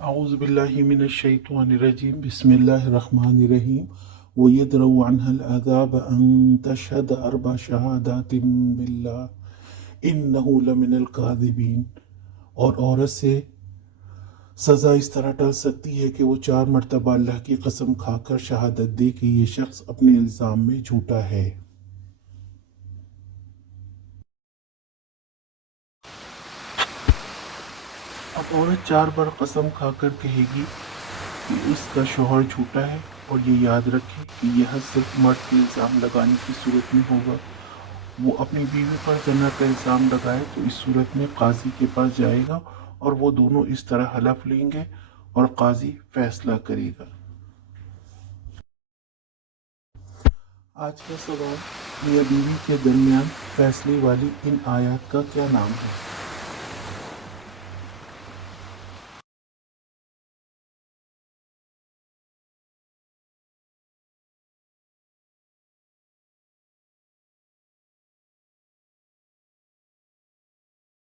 أعوذ بالله من الشيطان الرجيم بسم الله الرحمن الرحيم ويدرأ عنها العذاب أن تشهد أربع شهادات بالله إنه لمن الكاذبين۔ اور عورت سے سزا اس طرح ٹل سکتی ہے کہ وہ 4 مرتبہ اللہ کی قسم کھا کر شہادت دے کہ یہ شخص اپنے الزام میں جھوٹا ہے۔ اب عورت 4 بار قسم کھا کر کہے گی کہ اس کا شوہر جھوٹا ہے، اور یہ یاد رکھے کہ یہ حد صرف مرد کے الزام لگانے کی صورت میں ہوگا۔ وہ اپنی بیوی پر زنا کا الزام لگائے تو اس صورت میں قاضی کے پاس جائے گا اور وہ دونوں اس طرح حلف لیں گے اور قاضی فیصلہ کرے گا۔ آج کا سوال، میاں بیوی کے درمیان فیصلے والی ان آیات کا کیا نام ہے؟